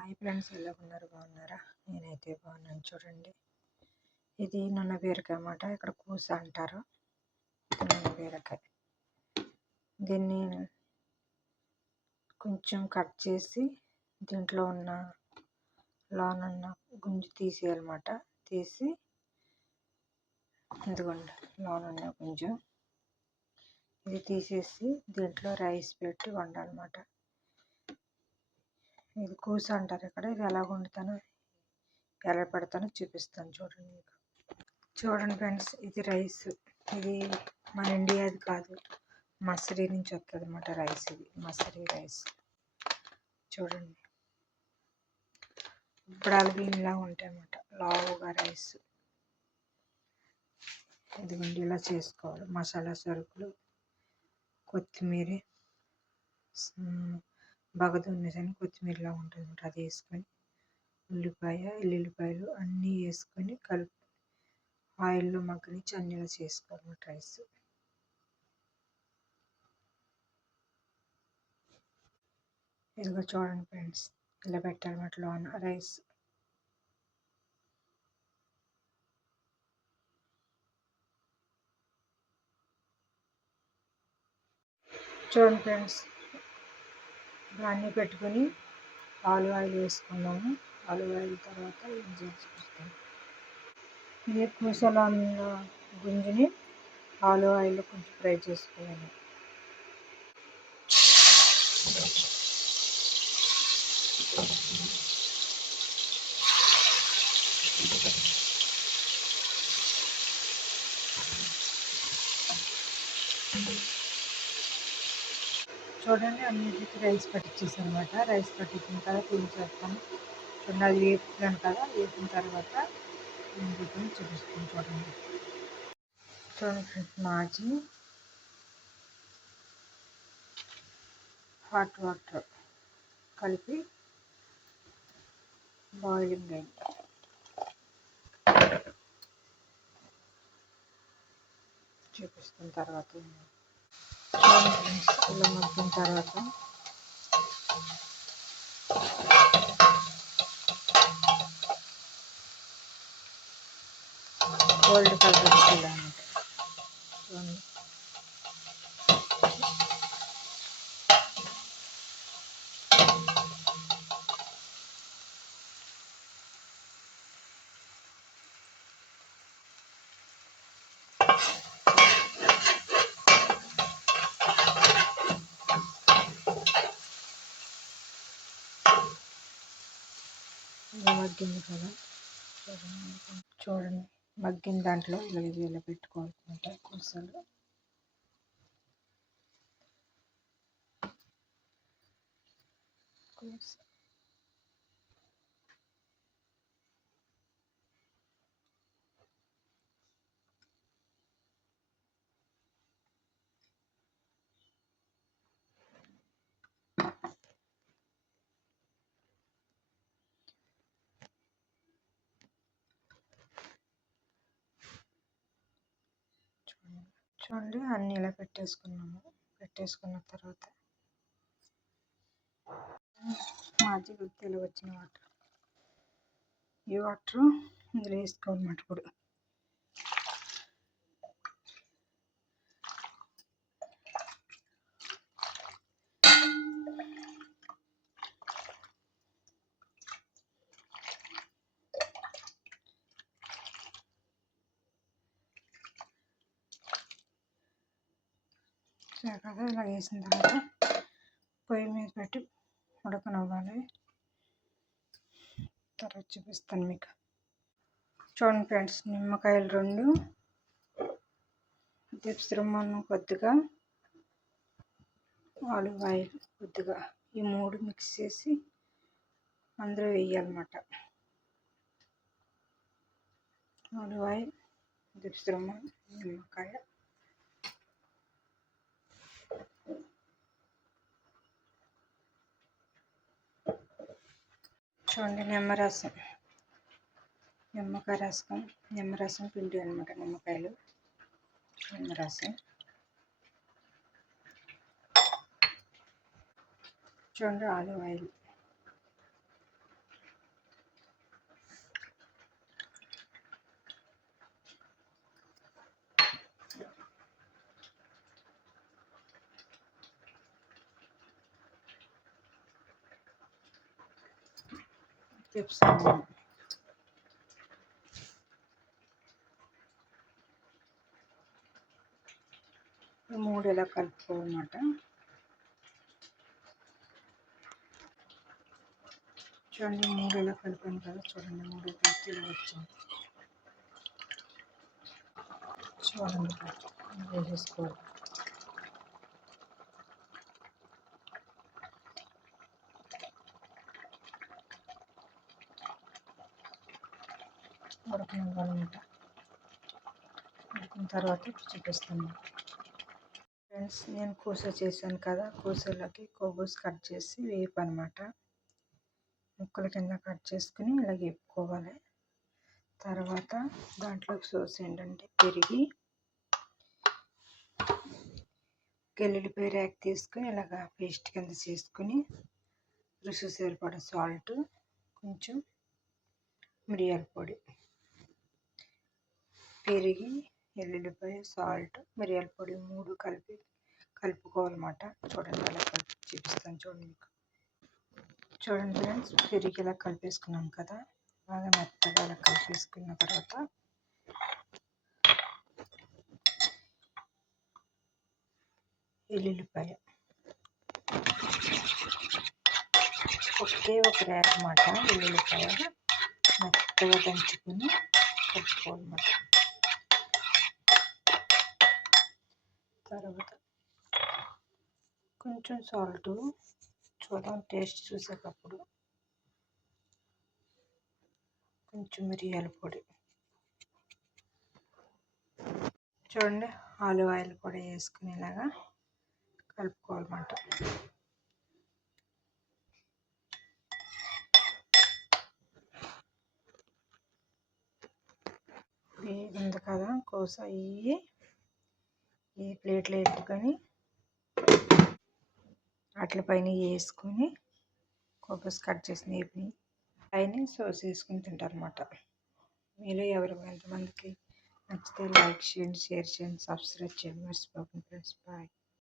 Hi friends, ఎలా ఉన్నారు? బాగున్నారా? నేనైతే బాగున్నాను. చూడండి, ఇది నూనె బీరకాయ అన్నమాట. ఇక్కడ కూస అంటారు. నూనె బీరకాయ దీన్ని కొంచెం కట్ చేసి దీంట్లో ఉన్న లోనున్న గుంజు తీసేయాలన్నమాట. తీసి ఇదిగోండి లోనున్న గుంజు ఇది తీసేసి దీంట్లో రైస్ పెట్టి వండాలన్నమాట. ఇది కూస అంటారు ఇక్కడ. ఇది ఎలా వండుతానో ఎలా పెడతానో చూపిస్తాను చూడండి. మీకు చూడండి ఫ్రెండ్స్, ఇది రైస్. ఇది మన ఇండియాది కాదు, మసరి నుంచి వస్తుంది అన్నమాట రైస్. ఇది మసరి రైస్. చూడండి, ఇప్పుడాల బియ్యంలా ఉంటాయి అన్నమాట, లావుగా రైస్. ఇదిగోండి ఇలా చేసుకోవాలి. మసాలా సరుకులు, కొత్తిమీర, బగదున్నసని కొత్తిమీరలా ఉంటుంది అన్నమాట. అది వేసుకొని ఉల్లిపాయ, ఎల్లుల్లిపాయలు అన్నీ వేసుకొని కలిపి ఆయిల్లో మగ్గనిచ్చి అన్నీ ఇలా చేసుకోవాలన్నమాట రైస్. ఇదిగో చూడండి ఫ్రెండ్స్, ఇలా పెట్టాలన్నమాట లోన రైస్. చూడండి ఫ్రెండ్స్, అన్నీ పెట్టుకొని ఆలివ్ ఆయిల్ వేసుకున్నాము. ఆలివ్ ఆయిల్ తర్వాత ఏం చేసుకుంటాం, ఇది కూసలో ఉన్న గుంజిని ఆలివ్ ఆయిల్లో కొంచెం ఫ్రై చేసుకోవాలి. చూడండి, అన్నిటికీ రైస్ పట్టించేసాను అనమాట. రైస్ పట్టించిన తర్వాత ఏం చేస్తాను చూడండి, అది వేపుతాను కదా. వేపిన తర్వాత ఏం చేస్తాను చూపిస్తాను చూడండి. చూడండి, మాజీ హాట్ వాటర్ కలిపి బాయిలింగ్ అయింది. చూపిస్తున్న తర్వాత ఇలా మగ్గిన తర్వాత గోల్డ్ కలర్ వచ్చేలా అనమాట. చూడండి, ఇలా మగ్గింది కదా. చూడండి, మగ్గిన దాంట్లో ఇలా పెట్టుకోవాలన్నమాట కూసలు. చూడండి, అన్నీ ఇలా పెట్టేసుకున్నాము. పెట్టేసుకున్న తర్వాత మాజీ గుర్తిలో వచ్చిన వాటర్, ఈ వాటర్ ఇందులో వేసుకోవాలన్నమాట. ఇప్పుడు కదా ఇలా వేసిన తర్వాత పొయ్యి మీద పెట్టి ఉడకనివ్వాలి. తర్వాత చూపిస్తాను మీకు. చూడండి ఫ్రెండ్స్, నిమ్మకాయలు 2, దిప్స్ రుమ్మను కొద్దిగా, ఆలివ్ ఆయిల్ కొద్దిగా, ఈ 3 మిక్స్ చేసి అందులో వేయాలన్నమాట. ఆలివ్ ఆయిల్, దిప్స్ రుమ్మన్, నిమ్మకాయ. చూడండి, నిమ్మరసం, నిమ్మరసం పిండి అనమాట. నిమ్మకాయలు, నిమ్మరసం. చూడండి, ఆలివ్ ఆయిల్, తిప్పుతాను. ఈ 3 ఇలా కలుపుకోవాలన్నమాట. చూడండి 3 ఇలా కలిపాను కదా, చూడండి 3 కలిపి ఇలా వచ్చింది. చూడండి వేసేసుకోవాలి. ఉడకనివ్వాలన్నమాట. ఉడికిన తర్వాత చూపిస్తాను ఫ్రెండ్స్. నేను కూస చేశాను కదా, కూసలోకి కొవ్వూసు కట్ చేసి వేపనమాట. ముక్కల కింద కట్ చేసుకుని ఇలా వేపుకోవాలి. తర్వాత దాంట్లోకి సోస్ ఏంటంటే పెరిగి ఎల్లుల్లిపాయ రేక్ తీసుకుని ఇలాగ పేస్ట్ కింద చేసుకుని రుచి సరిపడ సాల్ట్, కొంచెం మిరియాల పొడి, పెరిగి ఎల్లుల్లిపాయ, సాల్ట్, మిరియాల పొడి 3 కలుపుకోవాలన్నమాట. చూడండి అలా కలిపి చూపిస్తాను చూడండి మీకు. చూడండి ఫ్రెండ్స్, పెరిగి ఇలా కలిపేసుకున్నాం కదా, బాగా మెత్తగా అలా కలిపేసుకున్న తర్వాత ఎల్లుల్లిపాయ ఒకే ఒక రేఖ అన్నమాట. ఎల్లుల్లిపాయ మెత్తగా దంచుకుని కలుపుకోవాలన్నమాట. తర్వాత కొంచెం సాల్ట్ చూద్దాం టేస్ట్ చూసేటప్పుడు, కొంచెం మిరియాల పొడి, చూడండి ఆలివ్ ఆయిల్ కూడా వేసుకునేలాగా కలుపుకోవాలన్నమాట. ఉంది కదా కోస, ఈ ప్లేట్లో ఎత్తుకొని వాటి పైన వేసుకొని కొబ్బరి కట్ చేసిన వేపుని పైన సోస్ వేసుకుని తింటారన్నమాట. మీలో ఎంతమందికి నచ్చితే లైక్ చేయండి, షేర్ చేయండి, సబ్స్క్రైబ్ చేయండి. మర్చిపోకండి ఫ్రెండ్స్. బాయ్.